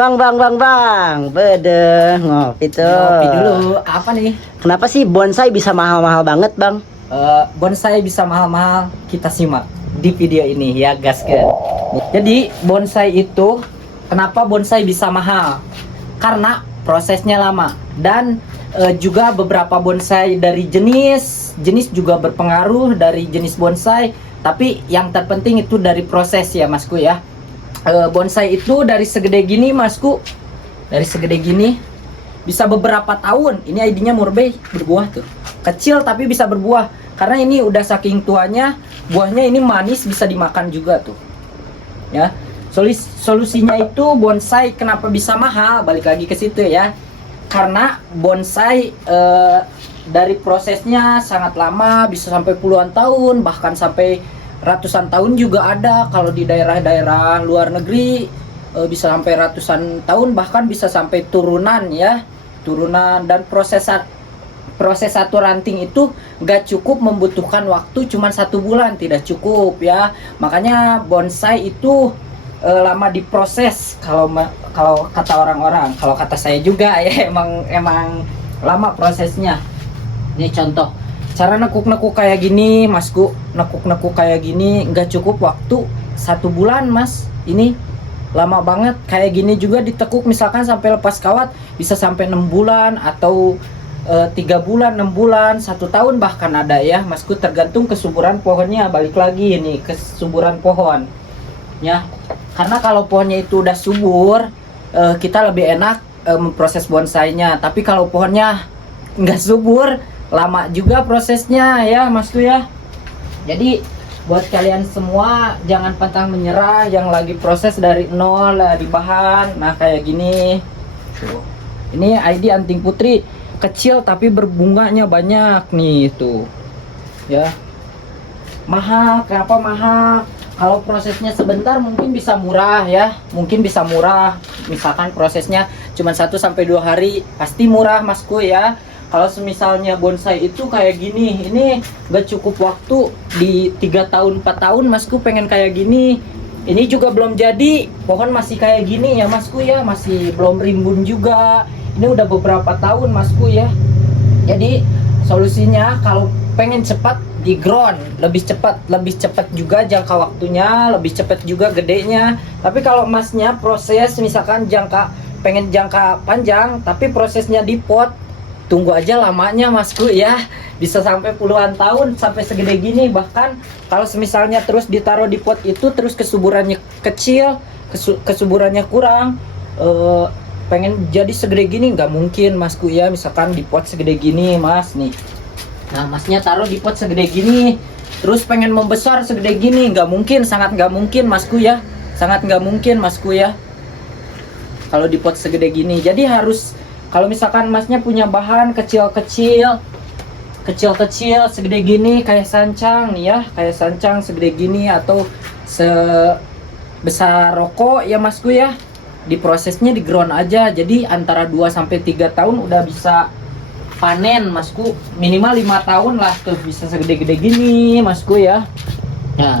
Bang, bede ngopi tuh. Ngopi dulu. Apa nih? Kenapa sih bonsai bisa mahal-mahal banget, Bang? Bonsai bisa mahal-mahal, kita simak di video ini ya, gasken. Jadi bonsai itu, kenapa bonsai bisa mahal? Karena prosesnya lama dan juga beberapa bonsai dari jenis juga berpengaruh dari jenis bonsai. Tapi yang terpenting itu dari proses ya, Masku ya. Bonsai itu dari segede gini, Masku, dari segede gini bisa beberapa tahun. Ini ID-nya Murbei, berbuah tuh. Kecil tapi bisa berbuah karena ini udah saking tuanya, buahnya ini manis, bisa dimakan juga tuh ya. Solusinya itu bonsai kenapa bisa mahal, balik lagi ke situ ya, karena bonsai dari prosesnya sangat lama, bisa sampai puluhan tahun, bahkan sampai ratusan tahun juga ada. Kalau di daerah-daerah luar negeri bisa sampai ratusan tahun, bahkan bisa sampai turunan ya, turunan. Dan proses satu ranting itu gak cukup, membutuhkan waktu cuma 1 bulan, tidak cukup ya. Makanya bonsai itu lama diproses kalau kata orang-orang. Kalau kata saya juga ya, emang lama prosesnya. Ini contoh cara nekuk-nekuk kayak gini, Masku. Nekuk-nekuk kayak gini nggak cukup waktu 1 bulan, Mas. Ini lama banget. Kayak gini juga ditekuk misalkan sampai lepas kawat bisa sampai 6 bulan atau 3 bulan, 6 bulan, 1 tahun bahkan ada ya, Masku. Tergantung kesuburan pohonnya. Balik lagi ini kesuburan pohon ya. Karena kalau pohonnya itu udah subur, kita lebih enak memproses bonsainya. Tapi kalau pohonnya nggak subur, lama juga prosesnya ya, Masku ya. Jadi buat kalian semua jangan pantang menyerah yang lagi proses dari nol, dari bahan. Nah kayak gini tuh. Ini ID Anting Putri, kecil tapi berbunganya banyak nih tuh ya. Mahal, kenapa mahal? Kalau prosesnya sebentar mungkin bisa murah ya, mungkin bisa murah. Misalkan prosesnya cuma 1 sampai 2 hari, pasti murah, Masku ya. Kalau misalnya bonsai itu kayak gini, ini gak cukup waktu di 3 tahun 4 tahun, Masku pengen kayak gini. Ini juga belum jadi, pohon masih kayak gini ya, Masku ya, masih belum rimbun juga. Ini udah beberapa tahun, Masku ya. Jadi solusinya kalau pengen cepat di ground, lebih cepat juga jangka waktunya, lebih cepat juga gedenya. Tapi kalau Masnya proses misalkan pengen jangka panjang tapi prosesnya di pot, tunggu aja lamanya, Masku ya. Bisa sampai puluhan tahun, sampai segede gini. Bahkan kalau misalnya terus ditaruh di pot itu terus kesuburannya kecil, kesuburannya kurang, pengen jadi segede gini nggak mungkin, Masku ya. Misalkan di pot segede gini, Mas nih. Nah, Masnya taruh di pot segede gini, terus pengen membesar segede gini, nggak mungkin, sangat nggak mungkin, Masku ya. Sangat nggak mungkin, Masku ya, kalau di pot segede gini. Jadi harus, kalau misalkan Masnya punya bahan kecil-kecil segede gini, kayak sancang nih ya, kayak sancang segede gini atau sebesar rokok ya, Masku ya. Diprosesnya di ground aja. Jadi antara 2 sampai 3 tahun udah bisa panen, Masku. Minimal 5 tahun lah tuh bisa segede-gede gini, Masku ya. Nah,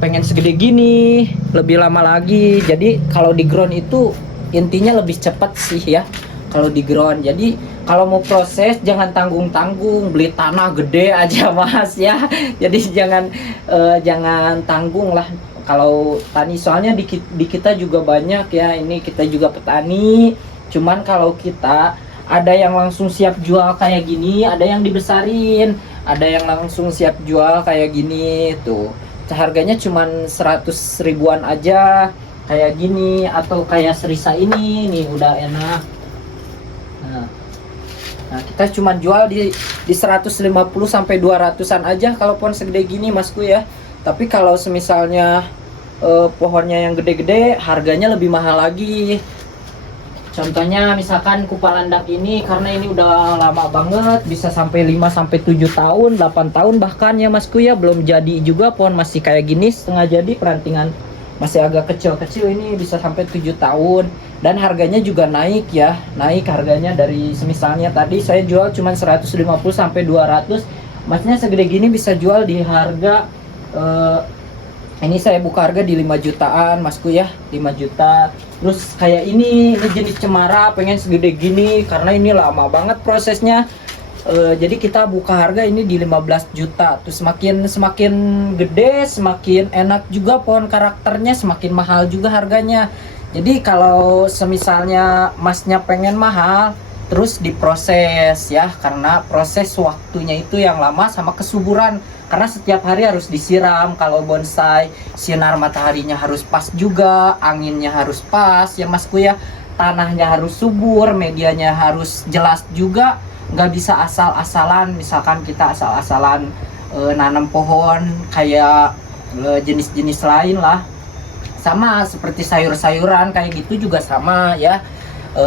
pengen segede gini lebih lama lagi. Jadi kalau di ground itu intinya lebih cepat sih ya, kalau di ground. Jadi kalau mau proses jangan tanggung-tanggung, beli tanah gede aja, Mas ya. Jadi jangan tanggung lah kalau tani, soalnya di kita juga banyak ya. Ini kita juga petani, cuman kalau kita ada yang langsung siap jual kayak gini, ada yang dibesarin, ada yang langsung siap jual kayak gini tuh. Harganya cuman 100 ribuan aja kayak gini, atau kayak serisa ini nih udah enak. Nah kita cuman jual di 150 sampai 200-an aja kalau pohon segede gini, Masku ya. Tapi kalau semisalnya pohonnya yang gede-gede, harganya lebih mahal lagi. Contohnya misalkan kupalandak ini, karena ini udah lama banget, bisa sampai 5 sampai 7 tahun, 8 tahun bahkan ya, Masku ya. Belum jadi juga, pohon masih kayak gini, setengah jadi, perantingan masih agak kecil-kecil, ini bisa sampai 7 tahun. Dan harganya juga naik ya, naik harganya. Dari semisalnya tadi saya jual cuma 150 sampai 200, Masnya segede gini bisa jual di harga Ini saya buka harga di 5 jutaan masku ya, 5 juta. Terus kayak ini jenis cemara pengen segede gini karena ini lama banget prosesnya. Jadi kita buka harga ini di 15 juta. Terus semakin gede, semakin enak juga pohon karakternya, semakin mahal juga harganya. Jadi kalau semisalnya masnya pengen mahal, terus diproses ya, karena proses waktunya itu yang lama sama kesuburan. Karena setiap hari harus disiram. Kalau bonsai, sinar mataharinya harus pas juga, anginnya harus pas ya masku ya, tanahnya harus subur, medianya harus jelas juga. Nggak bisa asal-asalan, misalkan kita asal-asalan nanam pohon kayak jenis-jenis lain lah. Sama seperti sayur-sayuran kayak gitu juga sama ya.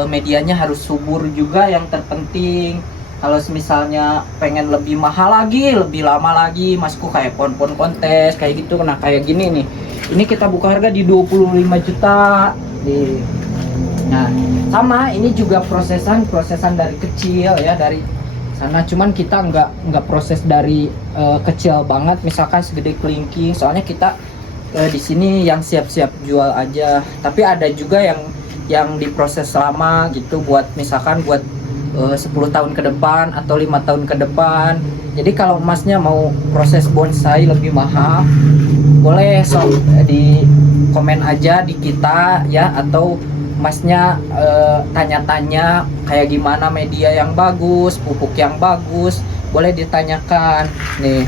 Medianya harus subur juga yang terpenting. Kalau misalnya pengen lebih mahal lagi, lebih lama lagi, masku kayak pohon-pohon kontes kayak gitu. Nah kayak gini nih, ini kita buka harga di 25 juta nih. Nah sama ini juga prosesan dari kecil ya, dari sana. Cuman kita nggak proses dari kecil banget, misalkan segede kelingking. Soalnya kita di sini yang siap-siap jual aja. Tapi ada juga yang diproses lama gitu, buat misalkan buat 10 tahun ke depan atau 5 tahun ke depan. Jadi kalau masnya mau proses bonsai lebih mahal, boleh sok di komen aja di kita ya, atau masnya tanya-tanya kayak gimana media yang bagus, pupuk yang bagus, boleh ditanyakan nih.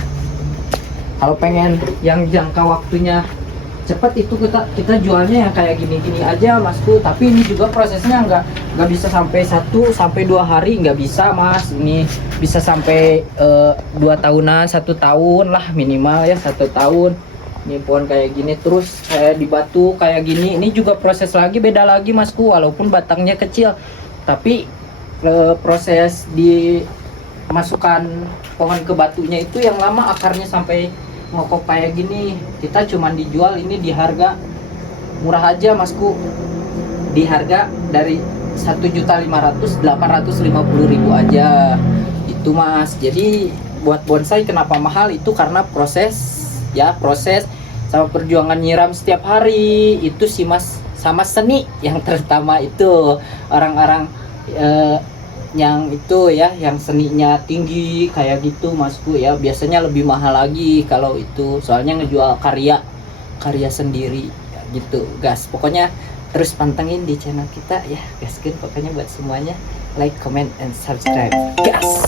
Kalau pengen yang jangka waktunya cepat, itu kita jualnya yang kayak gini-gini aja masku. Tapi ini juga prosesnya nggak bisa sampai 1 sampai 2 hari, nggak bisa mas. Ini bisa sampai 2 tahunan, 1 tahun lah minimal ya, 1 tahun. Ini pohon kayak gini, terus kayak di batu kayak gini, ini juga proses lagi, beda lagi masku. Walaupun batangnya kecil, tapi proses dimasukkan pohon ke batunya itu yang lama, akarnya sampai ngokok kayak gini. Kita cuman dijual ini di harga murah aja masku, di harga dari 1.500.850.000 aja itu mas. Jadi buat bonsai kenapa mahal itu karena proses ya, proses sama perjuangan nyiram setiap hari itu sih mas, sama seni yang terutama itu. Orang-orang yang itu ya, yang seninya tinggi kayak gitu masku ya, biasanya lebih mahal lagi kalau itu, soalnya ngejual karya sendiri ya, gitu guys. Pokoknya terus pantengin di channel kita ya guys, pokoknya buat semuanya like, comment, and subscribe guys.